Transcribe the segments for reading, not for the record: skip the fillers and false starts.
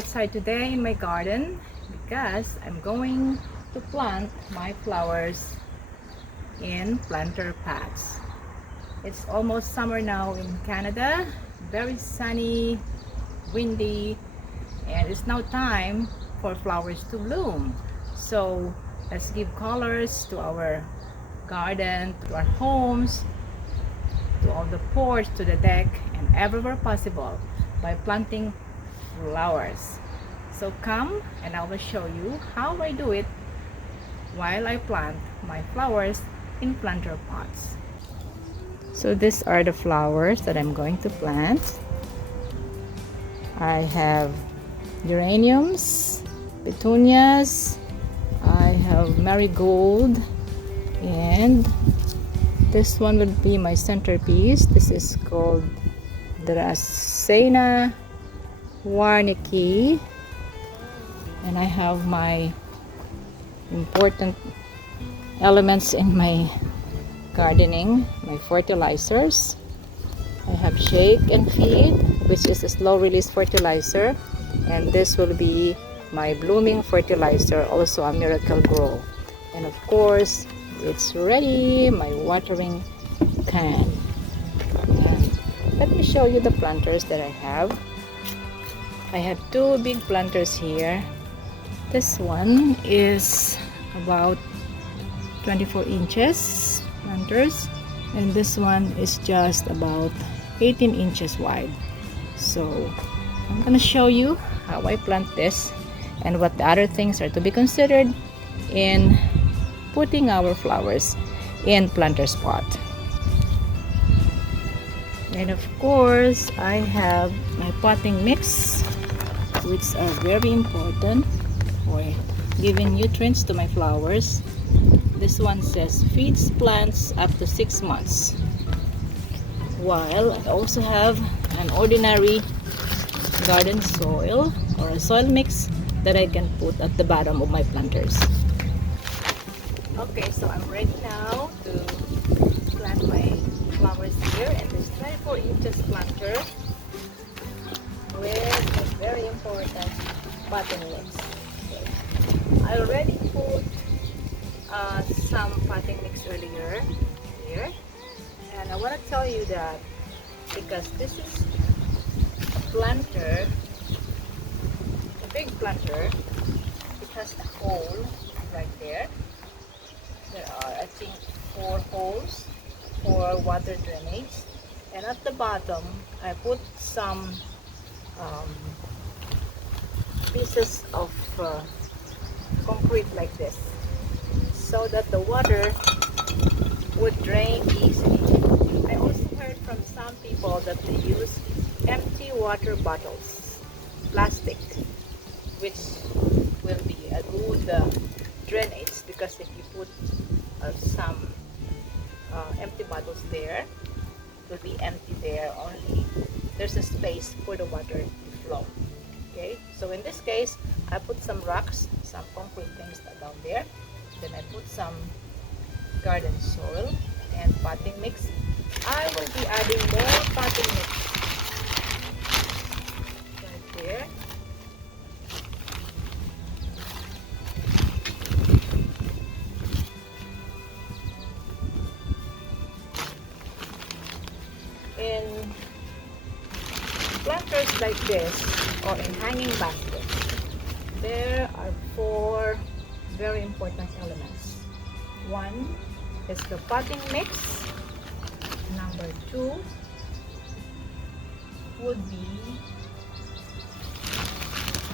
outside today in my garden because I'm going to plant my flowers in planter pots. It's almost summer now in Canada, very sunny, windy, and it's now time for flowers to bloom. So let's give colors to our garden, to our homes, to all the porch, to the deck, and everywhere possible by planting flowers. So come and I will show you how I do it while I plant my flowers in planter pots. So these are the flowers that I'm going to plant. I have geraniums, petunias, I have marigold, and this one will be my centerpiece. This is called dracaena warnicki, and I have my important elements in my gardening, my fertilizers. I have shake and feed, which is a slow release fertilizer, and this will be my blooming fertilizer, also a miracle grow. And of course it's ready, my watering can. And let me show you the planters that I have. I have two big planters here. This one is about 24 inches planters, and this one is just about 18 inches wide. So I'm gonna show you how I plant this and what the other things are to be considered in putting our flowers in planter spot. And of course I have my potting mix, which are very important for giving nutrients to my flowers. This one says feeds plants up to 6 months, while I also have an ordinary garden soil or a soil mix that I can put at the bottom of my planters. Okay, so I'm ready now to plant my flowers here in this 24 inches planter with a very important potting mix. I already put some potting mix earlier here, and I want to tell you that because this is a planter, a big planter, it has a hole right there. There are, I think, 4 holes for water drainage, and at the bottom I put some pieces of concrete like this, so that the water would drain easily. I also heard from some people that they use empty water bottles, plastic, which will be a good drainage, because if you put some empty bottles there, it will be empty there, only there's a space for the water to flow. Okay, so in this case I put some rocks, some concrete things down there, then I put some garden soil and potting mix. I will be adding more potting mix right there. In planters like this or in hanging baskets, there are 4 very important elements. One is the potting mix. Number 2 would be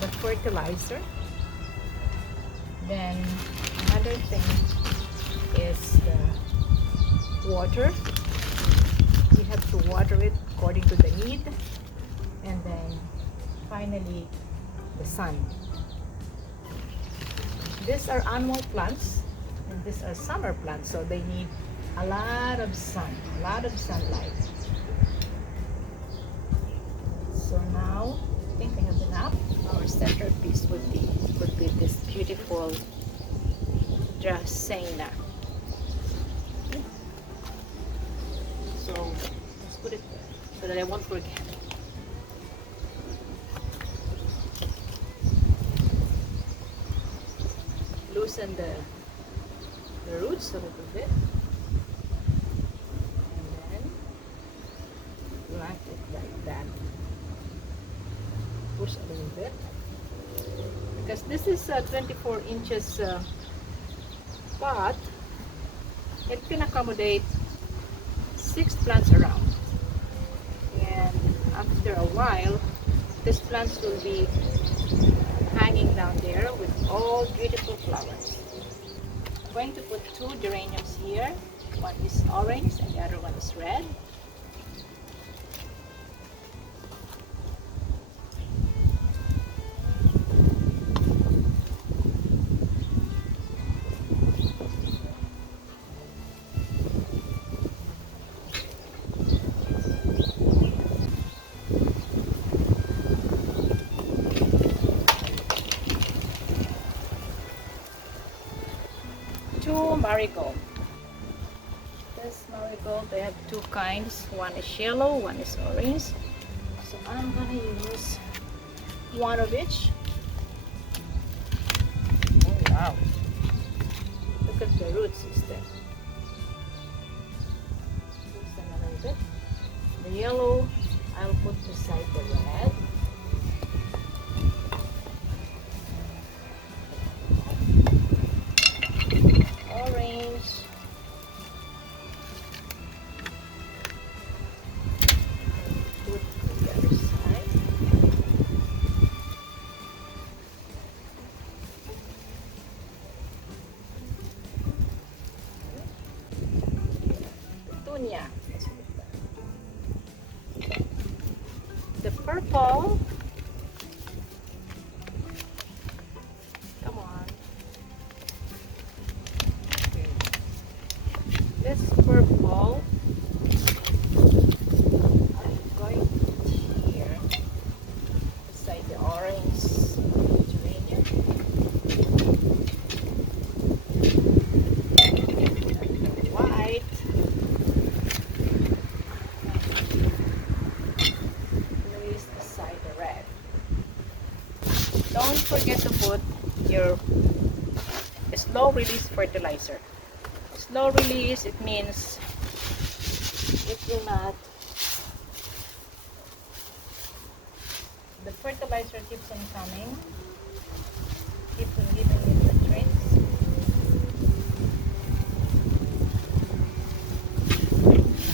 the fertilizer. Then another thing is the water. You have to water it according to the need. And then finally the sun. These are annual plants and these are summer plants, so they need a lot of sun, a lot of sunlight. So now I think I have enough. Our centerpiece would be this beautiful dracaena. So let's put it there so that I won't forget. loosen the roots a little bit, and then plant it like that. Push a little bit, because this is a 24 inches pot. It can accommodate 6 plants around, and after a while these plants will be hanging down there with all beautiful flowers. I'm going to put 2 geraniums here. One is orange and the other one is red. Marigold. This marigold, they have 2 kinds. One is yellow, one is orange. So I'm gonna use one of each. Oh wow! Look at the root system. Just a little bit. The yellow, I'll put beside the red. Petunia. The purple. Come on. Okay. This purple, I'm going to put here beside the orange geranium. White. Don't forget to put your slow release fertilizer. Slow release, it means it will not, the fertilizer keeps on coming, keeps on giving you nutrients.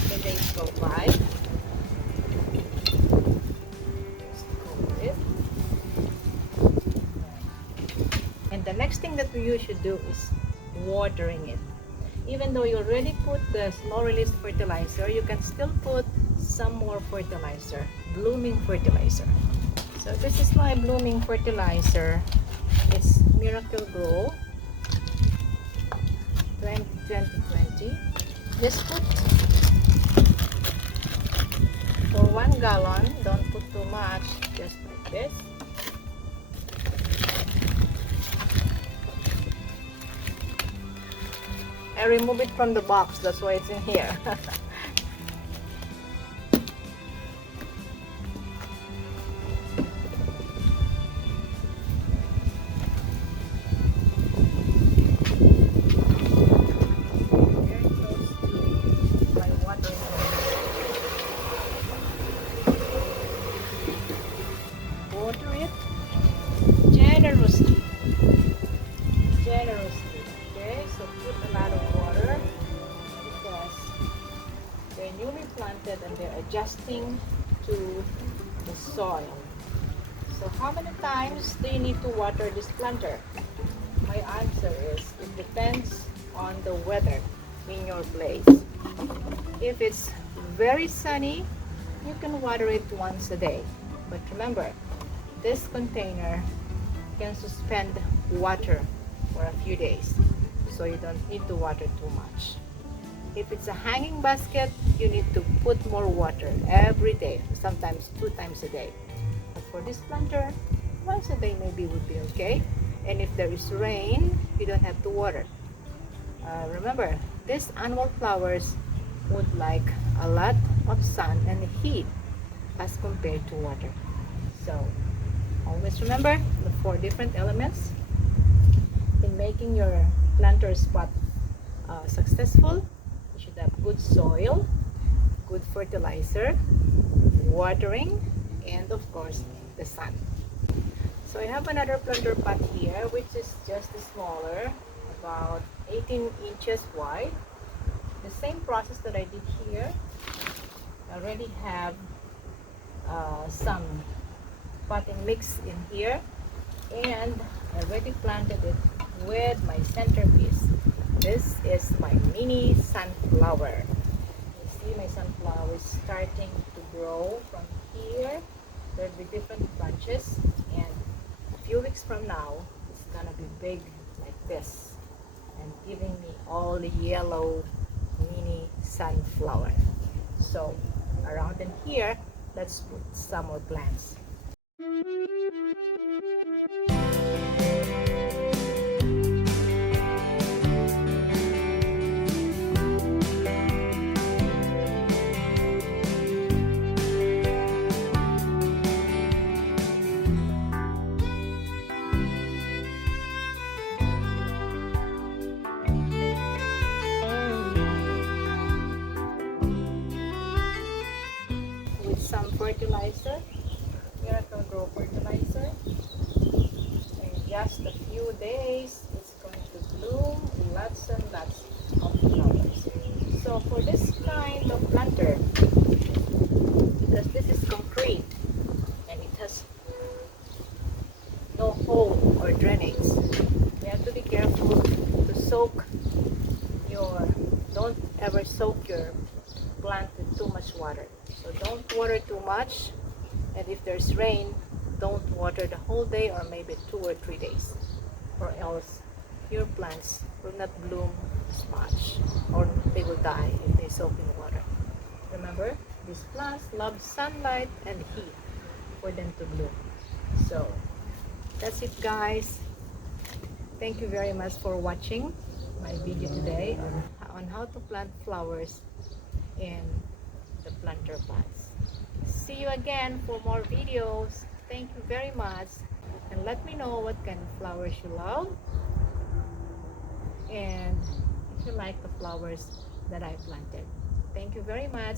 The days go by. The next thing that you should do is watering it. Even though you already put the slow release fertilizer, you can still put some more fertilizer, blooming fertilizer. So this is my blooming fertilizer. It's Miracle Grow 2020. Just put for 1 gallon, don't put too much, just like this. I remove it from the box, that's why it's in here. Very close to my water. Water it generously. Okay, so put a lot of water because they're newly planted and they're adjusting to the soil. So how many times do you need to water this planter? My answer is it depends on the weather in your place. If it's very sunny, you can water it once a day. But remember, this container can suspend water for a few days, so you don't need to water too much. If it's a hanging basket, you need to put more water every day, sometimes 2 times a day. But for this planter, once a day maybe would be okay. And if there is rain, you don't have to water. Remember, these annual flowers would like a lot of sun and heat as compared to water. So always remember the 4 different elements in making your planter spot successful, you should have good soil, good fertilizer, watering, and of course the sun. So I have another planter pot here, which is just smaller, about 18 inches wide. The same process that I did here. I already have some potting mix in here, and I already planted it with my centerpiece. This is my mini sunflower. You see my sunflower is starting to grow from here. There'll be different branches, and a few weeks from now it's gonna be big like this and giving me all the yellow mini sunflower. So around in here, let's put some more plants. With some fertilizer, Miracle Grow fertilizer. In just a few days, it's going to bloom lots and lots of flowers. So for this kind of planter, because this is concrete and it has no hole or drainage, you have to be careful to soak don't ever soak your plant with too much water. So don't water too much, and if there's rain, don't water the whole day or maybe 2 or 3 days, or else your plants will not bloom as much, or they will die if they soak in water. Remember, these plants love sunlight and heat for them to bloom. So that's it, guys. Thank you very much for watching my video today on how to plant flowers in the planter pots. See you again for more videos. Thank you very much, and let me know what kind of flowers you love and if you like the flowers that I planted. Thank you very much.